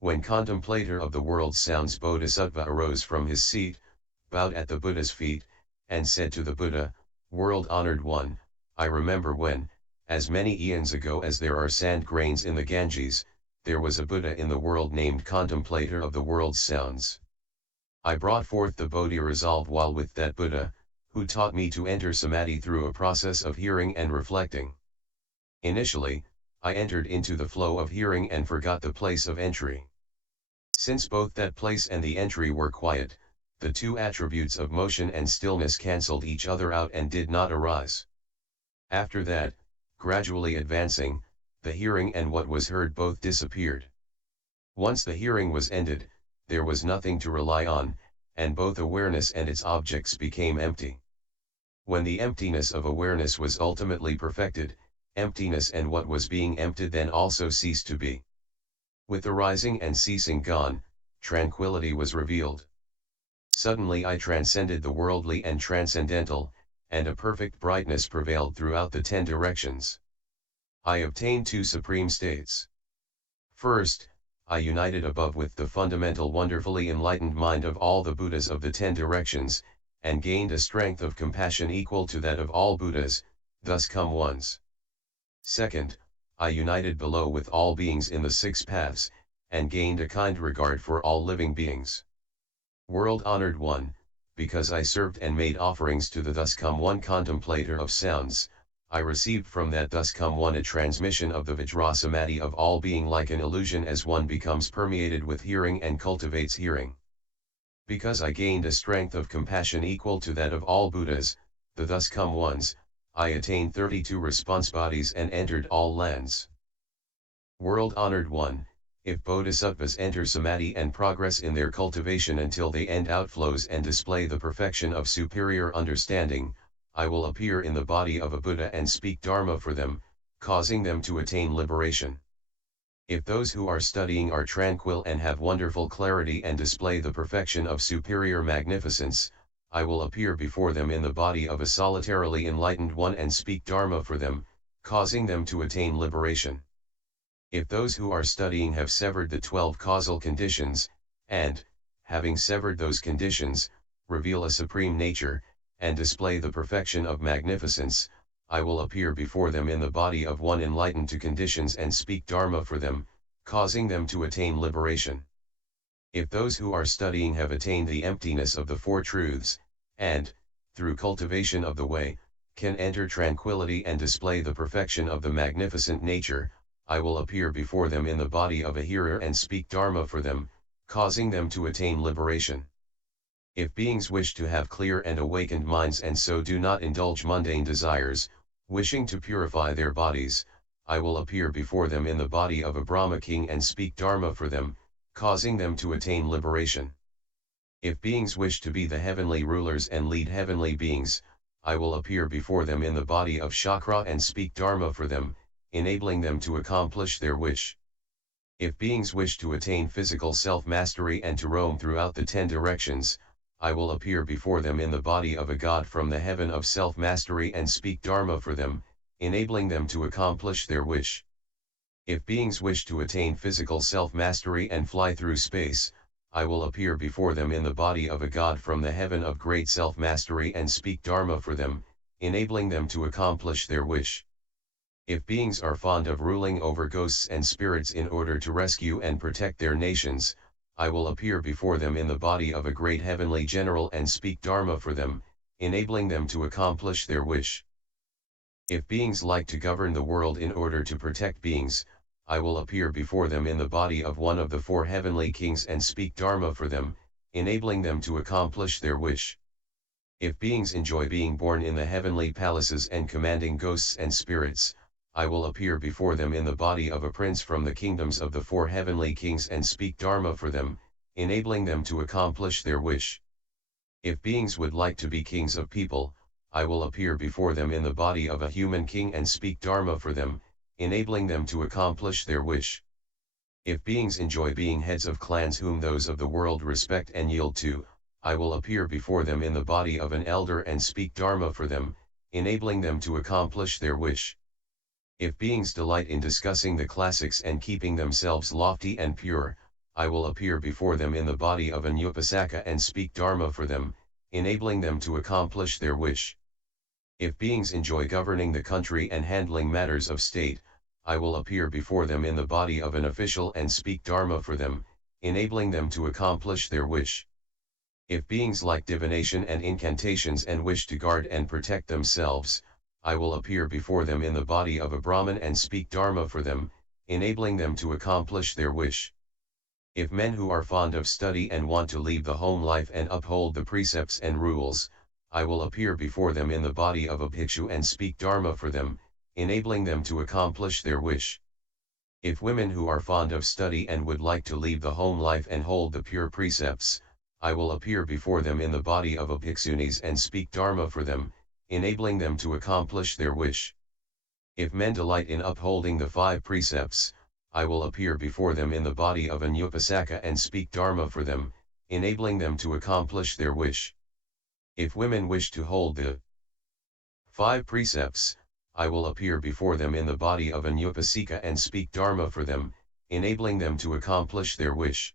When contemplator of the world sounds Bodhisattva arose from his seat, bowed at the Buddha's feet, and said to the Buddha, "World-honored one, I remember when, as many eons ago as there are sand grains in the Ganges, there was a Buddha in the world named contemplator of the world's sounds. I brought forth the Bodhi resolve while with that Buddha, who taught me to enter samadhi through a process of hearing and reflecting. Initially, I entered into the flow of hearing and forgot the place of entry. Since both that place and the entry were quiet, the two attributes of motion and stillness cancelled each other out and did not arise. After that, gradually advancing, the hearing and what was heard both disappeared. Once the hearing was ended, there was nothing to rely on, and both awareness and its objects became empty. When the emptiness of awareness was ultimately perfected, emptiness and what was being emptied then also ceased to be. With arising and ceasing gone, tranquility was revealed. Suddenly I transcended the worldly and transcendental, and a perfect brightness prevailed throughout the 10 directions. I obtained 2 supreme states. First, I united above with the fundamental wonderfully enlightened mind of all the Buddhas of the 10 directions, and gained a strength of compassion equal to that of all Buddhas, thus come ones. Second, I united below with all beings in the 6 paths, and gained a kind regard for all living beings. World-honored one, because I served and made offerings to the thus come one contemplator of sounds, I received from that thus come one a transmission of the Vajrasamadhi of all being like an illusion as one becomes permeated with hearing and cultivates hearing. Because I gained a strength of compassion equal to that of all Buddhas, the thus come ones, I attained 32 response bodies and entered all lands. World-honored one, if bodhisattvas enter samadhi and progress in their cultivation until they end outflows and display the perfection of superior understanding, I will appear in the body of a Buddha and speak Dharma for them, causing them to attain liberation. If those who are studying are tranquil and have wonderful clarity and display the perfection of superior magnificence, I will appear before them in the body of a solitarily enlightened one and speak Dharma for them, causing them to attain liberation. If those who are studying have severed the 12 causal conditions, and, having severed those conditions, reveal a supreme nature, and display the perfection of magnificence, I will appear before them in the body of one enlightened to conditions and speak Dharma for them, causing them to attain liberation. If those who are studying have attained the emptiness of the 4 truths, and, through cultivation of the way, can enter tranquility and display the perfection of the magnificent nature, I will appear before them in the body of a hearer and speak Dharma for them, causing them to attain liberation. If beings wish to have clear and awakened minds and so do not indulge mundane desires, wishing to purify their bodies, I will appear before them in the body of a Brahma king and speak Dharma for them, causing them to attain liberation. If beings wish to be the heavenly rulers and lead heavenly beings, I will appear before them in the body of Chakra and speak Dharma for them, enabling them to accomplish their wish. If beings wish to attain physical self-mastery and to roam throughout the 10 directions, I will appear before them in the body of a god from the heaven of self-mastery and speak Dharma for them, enabling them to accomplish their wish. If beings wish to attain physical self-mastery and fly through space, I will appear before them in the body of a god from the heaven of great self-mastery and speak Dharma for them, enabling them to accomplish their wish. If beings are fond of ruling over ghosts and spirits in order to rescue and protect their nations, I will appear before them in the body of a great heavenly general and speak Dharma for them, enabling them to accomplish their wish. If beings like to govern the world in order to protect beings, I will appear before them in the body of one of the 4 heavenly kings and speak Dharma for them, enabling them to accomplish their wish. If beings enjoy being born in the heavenly palaces and commanding ghosts and spirits, I will appear before them in the body of a prince from the kingdoms of the 4 heavenly kings and speak Dharma for them, enabling them to accomplish their wish. If beings would like to be kings of people, I will appear before them in the body of a human king and speak Dharma for them, enabling them to accomplish their wish. If beings enjoy being heads of clans whom those of the world respect and yield to, I will appear before them in the body of an elder and speak Dharma for them, enabling them to accomplish their wish. If beings delight in discussing the classics and keeping themselves lofty and pure, I will appear before them in the body of an upasaka and speak Dharma for them, enabling them to accomplish their wish. If beings enjoy governing the country and handling matters of state, I will appear before them in the body of an official and speak Dharma for them, enabling them to accomplish their wish. If beings like divination and incantations and wish to guard and protect themselves, I will appear before them in the body of a Brahmin and speak Dharma for them, enabling them to accomplish their wish. If men who are fond of study and want to leave the home life and uphold the precepts and rules, I will appear before them in the body of a bhikshu and speak Dharma for them, enabling them to accomplish their wish. If women who are fond of study and would like to leave the home life and hold the pure precepts, I will appear before them in the body of a bhikshunis and speak Dharma for them, enabling them to accomplish their wish. If men delight in upholding the 5 precepts, I will appear before them in the body of an upasaka and speak Dharma for them, enabling them to accomplish their wish. If women wish to hold the 5 precepts, I will appear before them in the body of an upasika and speak Dharma for them, enabling them to accomplish their wish.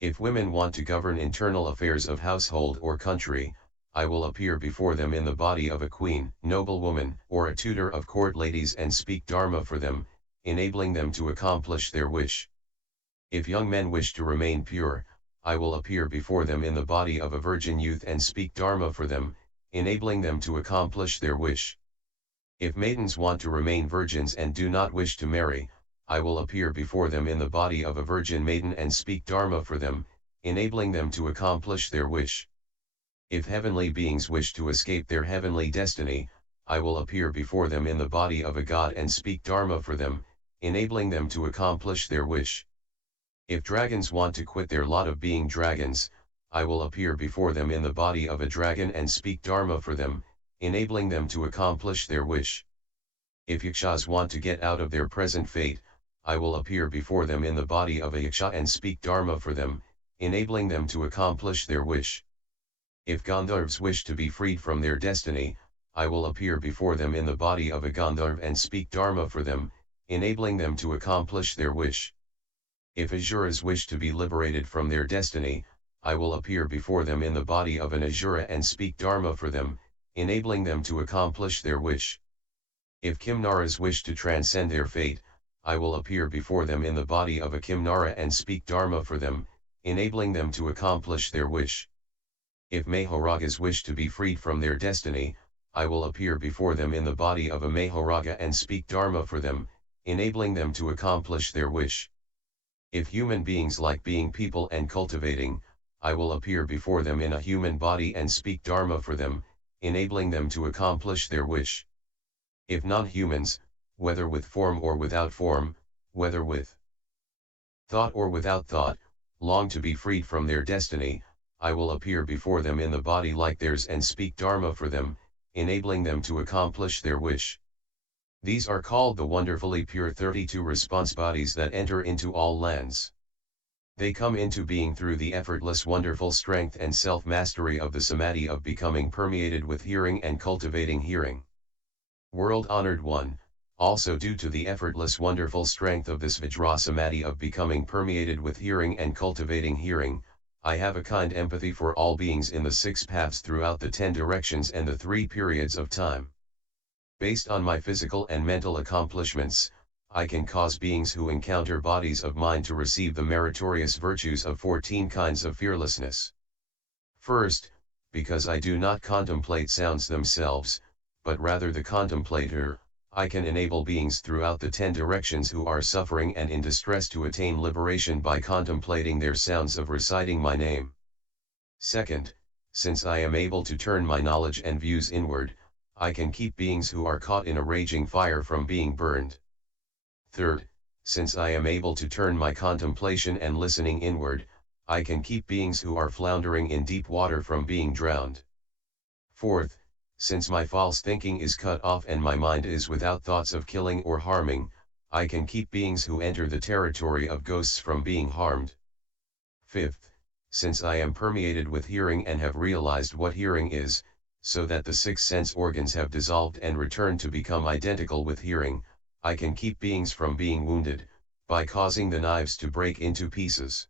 If women want to govern internal affairs of household or country, I will appear before them in the body of a queen, noblewoman, or a tutor of court ladies and speak Dharma for them, enabling them to accomplish their wish. If young men wish to remain pure, I will appear before them in the body of a virgin youth and speak Dharma for them, enabling them to accomplish their wish. If maidens want to remain virgins and do not wish to marry, I will appear before them in the body of a virgin maiden and speak Dharma for them, enabling them to accomplish their wish. If heavenly beings wish to escape their heavenly destiny, I will appear before them in the body of a god and speak Dharma for them, enabling them to accomplish their wish. If dragons want to quit their lot of being dragons, I will appear before them in the body of a dragon and speak Dharma for them, enabling them to accomplish their wish. If yakshas want to get out of their present fate, I will appear before them in the body of a yaksha and speak Dharma for them, enabling them to accomplish their wish. If Gandharvas wish to be freed from their destiny, I will appear before them in the body of a Gandharva and speak Dharma for them, enabling them to accomplish their wish. If Asuras wish to be liberated from their destiny, I will appear before them in the body of an Asura and speak Dharma for them, enabling them to accomplish their wish. If Kimnaras wish to transcend their fate, I will appear before them in the body of a Kimnara and speak Dharma for them, enabling them to accomplish their wish. If Mahoragas wish to be freed from their destiny, I will appear before them in the body of a Mahoraga and speak Dharma for them, enabling them to accomplish their wish. If human beings like being people and cultivating, I will appear before them in a human body and speak Dharma for them, enabling them to accomplish their wish. If non-humans, whether with form or without form, whether with thought or without thought, long to be freed from their destiny, I will appear before them in the body like theirs and speak Dharma for them, enabling them to accomplish their wish. These are called the wonderfully pure 32 response bodies that enter into all lands. They come into being through the effortless wonderful strength and self-mastery of the samadhi of becoming permeated with hearing and cultivating hearing. World-honored one, also due to the effortless wonderful strength of this Vajra samadhi of becoming permeated with hearing and cultivating hearing, I have a kind empathy for all beings in the 6 paths throughout the 10 directions and the 3 periods of time. Based on my physical and mental accomplishments, I can cause beings who encounter bodies of mind to receive the meritorious virtues of 14 kinds of fearlessness. First, because I do not contemplate sounds themselves, but rather the contemplator, I can enable beings throughout the 10 directions who are suffering and in distress to attain liberation by contemplating their sounds of reciting my name. Second, since I am able to turn my knowledge and views inward, I can keep beings who are caught in a raging fire from being burned. Third, since I am able to turn my contemplation and listening inward, I can keep beings who are floundering in deep water from being drowned. Fourth, since my false thinking is cut off and my mind is without thoughts of killing or harming, I can keep beings who enter the territory of ghosts from being harmed. Fifth, since I am permeated with hearing and have realized what hearing is, so that the 6 sense organs have dissolved and returned to become identical with hearing, I can keep beings from being wounded, by causing the knives to break into pieces.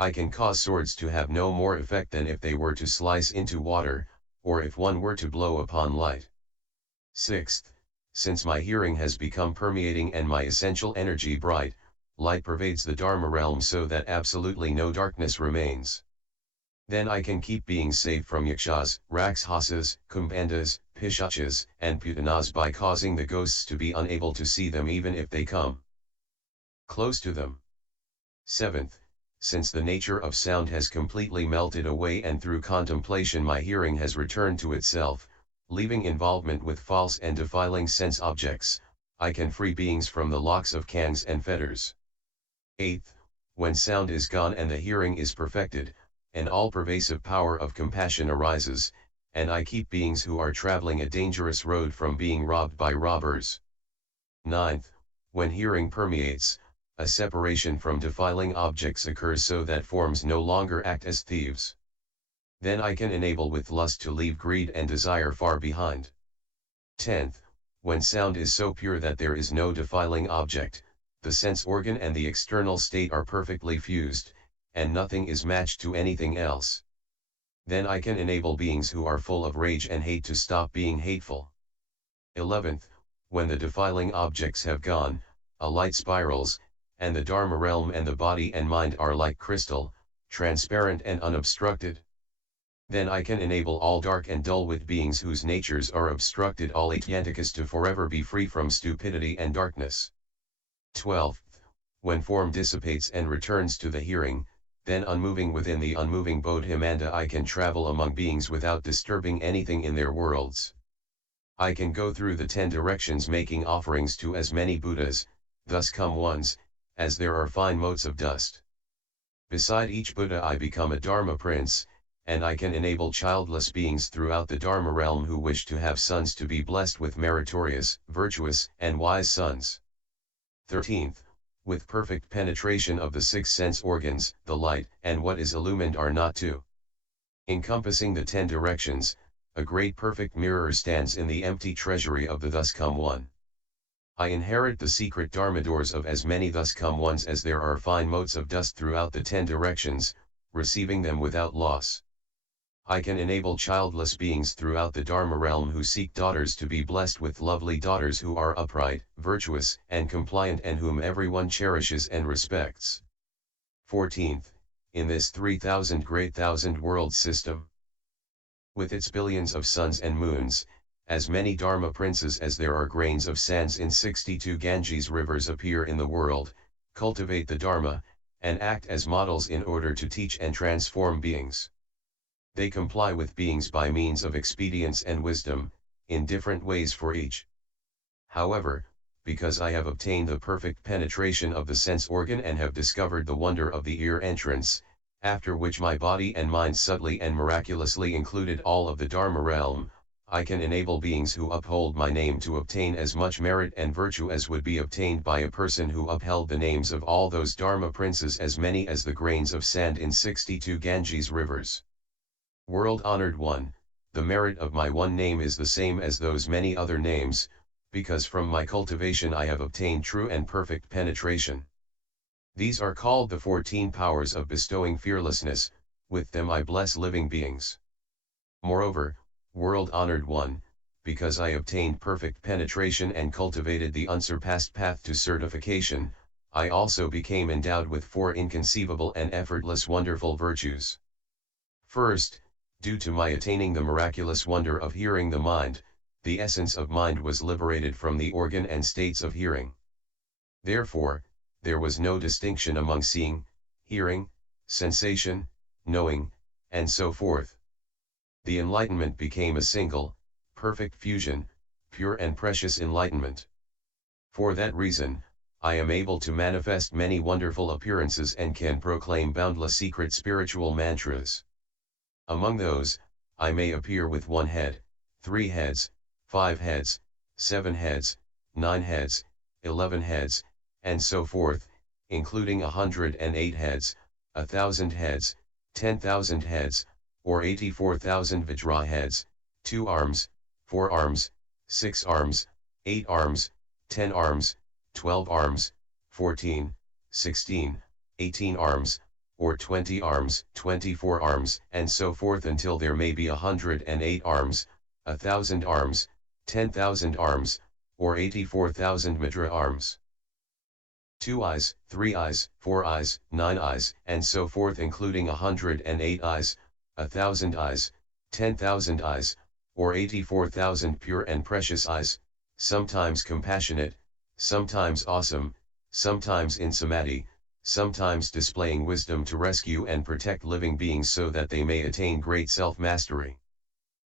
I can cause swords to have no more effect than if they were to slice into water, or if one were to blow upon light. Sixth, since my hearing has become permeating and my essential energy bright, light pervades the Dharma realm so that absolutely no darkness remains. Then I can keep beings safe from yakshas, rakshasas, kumbhandas, pishachas, and putanas by causing the ghosts to be unable to see them even if they come close to them. Seventh, since the nature of sound has completely melted away and through contemplation my hearing has returned to itself, leaving involvement with false and defiling sense objects, I can free beings from the locks of kangs and fetters. Eighth, when sound is gone and the hearing is perfected, an all-pervasive power of compassion arises, and I keep beings who are traveling a dangerous road from being robbed by robbers. Ninth, when hearing permeates, a separation from defiling objects occurs so that forms no longer act as thieves. Then I can enable with lust to leave greed and desire far behind. 10th, when sound is so pure that there is no defiling object, the sense organ and the external state are perfectly fused, and nothing is matched to anything else. Then I can enable beings who are full of rage and hate to stop being hateful. 11th, when the defiling objects have gone, a light spirals, and the Dharma realm and the body and mind are like crystal, transparent and unobstructed. Then I can enable all dark and dull-wit beings whose natures are obstructed all atyantikas to forever be free from stupidity and darkness. 12th, when form dissipates and returns to the hearing, then unmoving within the unmoving Bodhimanda I can travel among beings without disturbing anything in their worlds. I can go through the 10 directions making offerings to as many Buddhas, thus come ones, as there are fine motes of dust. Beside each Buddha I become a Dharma prince, and I can enable childless beings throughout the Dharma realm who wish to have sons to be blessed with meritorious, virtuous, and wise sons. 13th, with perfect penetration of the 6 sense organs, the light and what is illumined are not two. Encompassing the 10 directions, a great perfect mirror stands in the empty treasury of the thus come one. I inherit the secret Dharma doors of as many thus come ones as there are fine motes of dust throughout the 10 directions, receiving them without loss. I can enable childless beings throughout the Dharma realm who seek daughters to be blessed with lovely daughters who are upright, virtuous, and compliant and whom everyone cherishes and respects. 14th, in this 3,000 great thousand-world system, with its billions of suns and moons, as many Dharma princes as there are grains of sands in 62 Ganges rivers appear in the world, cultivate the Dharma, and act as models in order to teach and transform beings. They comply with beings by means of expedience and wisdom, in different ways for each. However, because I have obtained the perfect penetration of the sense organ and have discovered the wonder of the ear entrance, after which my body and mind subtly and miraculously included all of the Dharma realm, I can enable beings who uphold my name to obtain as much merit and virtue as would be obtained by a person who upheld the names of all those Dharma princes as many as the grains of sand in 62 Ganges rivers. World-honored one, the merit of my one name is the same as those many other names, because from my cultivation I have obtained true and perfect penetration. These are called the 14 powers of bestowing fearlessness, with them I bless living beings. Moreover, world-honored one, because I obtained perfect penetration and cultivated the unsurpassed path to certification, I also became endowed with 4 inconceivable and effortless wonderful virtues. First, due to my attaining the miraculous wonder of hearing the mind, the essence of mind was liberated from the organ and states of hearing. Therefore, there was no distinction among seeing, hearing, sensation, knowing, and so forth. The enlightenment became a single, perfect fusion, pure and precious enlightenment. For that reason, I am able to manifest many wonderful appearances and can proclaim boundless secret spiritual mantras. Among those, I may appear with 1 head, 3 heads, 5 heads, 7 heads, 9 heads, 11 heads, and so forth, including 108 heads, 1,000 heads, 10,000 heads, or 84,000 Vajra heads, 2 arms, 4 arms, 6 arms, 8 arms, 10 arms, 12 arms, 14, 16, 18 arms, or 20 arms, 24 arms, and so forth until there may be 108 arms, 1,000 arms, 10,000 arms, or 84,000 Mudra arms. 2 eyes, 3 eyes, 4 eyes, 9 eyes, and so forth including 108 eyes, 1,000 eyes, 10,000 eyes, or 84,000 pure and precious eyes, sometimes compassionate, sometimes awesome, sometimes in samadhi, sometimes displaying wisdom to rescue and protect living beings so that they may attain great self-mastery.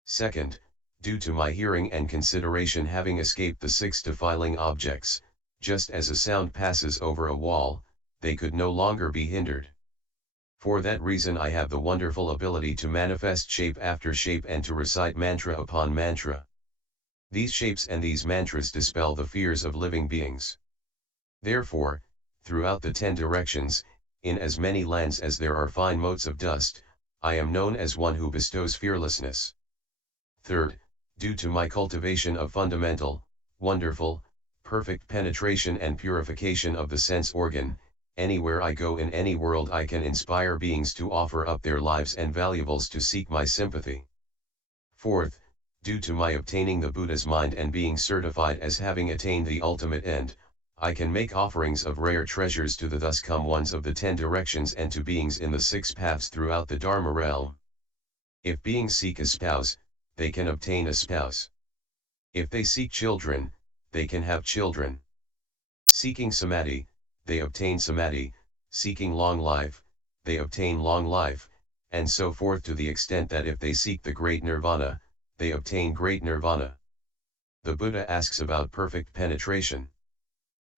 Second, due to my hearing and consideration having escaped the 6 defiling objects, just as a sound passes over a wall, they could no longer be hindered. For that reason I have the wonderful ability to manifest shape after shape and to recite mantra upon mantra. These shapes and these mantras dispel the fears of living beings. Therefore, throughout the 10 directions, in as many lands as there are fine motes of dust, I am known as one who bestows fearlessness. Third, due to my cultivation of fundamental, wonderful, perfect penetration and purification of the sense organ, anywhere I go in any world I can inspire beings to offer up their lives and valuables to seek my sympathy. Fourth, due to my obtaining the Buddha's mind and being certified as having attained the ultimate end, I can make offerings of rare treasures to the thus come ones of the 10 directions and to beings in the 6 paths throughout the Dharma realm. If beings seek a spouse, they can obtain a spouse. If they seek children, they can have children. Seeking samadhi, they obtain samadhi, seeking long life, they obtain long life, and so forth to the extent that if they seek the great nirvana, they obtain great nirvana. The Buddha asks about perfect penetration.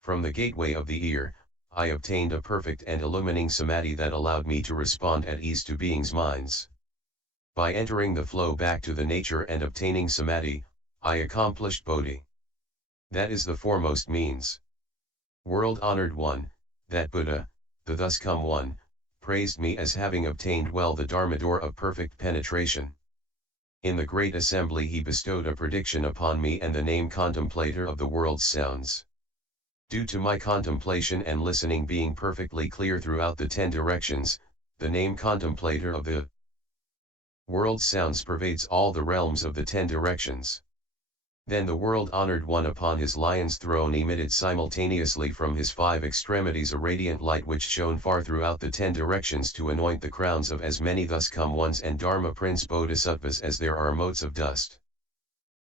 From the gateway of the ear, I obtained a perfect and illumining samadhi that allowed me to respond at ease to beings' minds. By entering the flow back to the nature and obtaining samadhi, I accomplished bodhi. That is the foremost means. World-honored one, that Buddha, the thus come one, praised me as having obtained well the Dharma door of perfect penetration. In the great assembly he bestowed a prediction upon me and the name contemplator of the world's sounds. Due to my contemplation and listening being perfectly clear throughout the 10 directions, the name contemplator of the world's sounds pervades all the realms of the 10 directions. Then the world-honored one upon his lion's throne emitted simultaneously from his 5 extremities a radiant light which shone far throughout the 10 directions to anoint the crowns of as many thus come ones and Dharma prince bodhisattvas as there are motes of dust.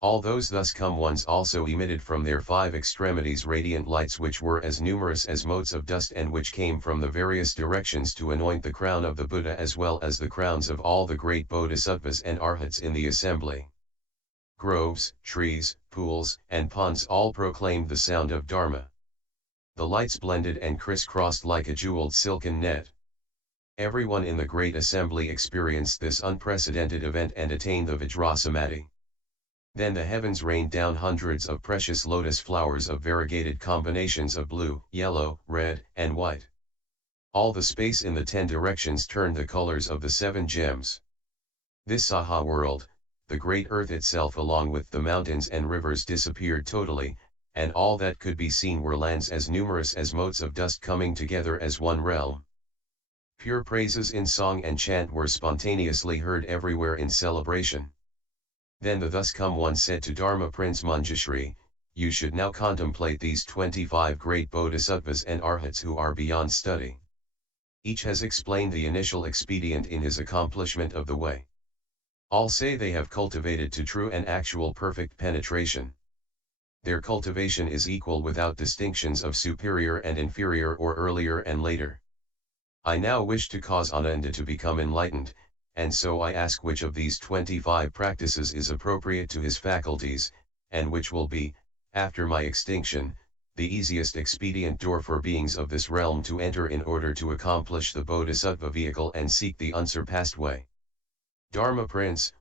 All those thus come ones also emitted from their 5 extremities radiant lights which were as numerous as motes of dust and which came from the various directions to anoint the crown of the Buddha as well as the crowns of all the great bodhisattvas and arhats in the assembly. Groves, trees, pools, and ponds all proclaimed the sound of Dharma. The lights blended and crisscrossed like a jeweled silken net. Everyone in the great assembly experienced this unprecedented event and attained the Vajrasamadhi. Then the heavens rained down hundreds of precious lotus flowers of variegated combinations of blue, yellow, red, and white. All the space in the 10 directions turned the colors of the 7 gems. This Saha world, the great earth itself along with the mountains and rivers disappeared totally, and all that could be seen were lands as numerous as motes of dust coming together as one realm. Pure praises in song and chant were spontaneously heard everywhere in celebration. Then the thus come one said to Dharma Prince Manjushri, you should now contemplate these 25 great bodhisattvas and arhats who are beyond study. Each has explained the initial expedient in his accomplishment of the way. All say they have cultivated to true and actual perfect penetration. Their cultivation is equal without distinctions of superior and inferior or earlier and later. I now wish to cause Ananda to become enlightened, and so I ask which of these 25 practices is appropriate to his faculties, and which will be, after my extinction, the easiest expedient door for beings of this realm to enter in order to accomplish the Bodhisattva vehicle and seek the unsurpassed way. Dharma Prince,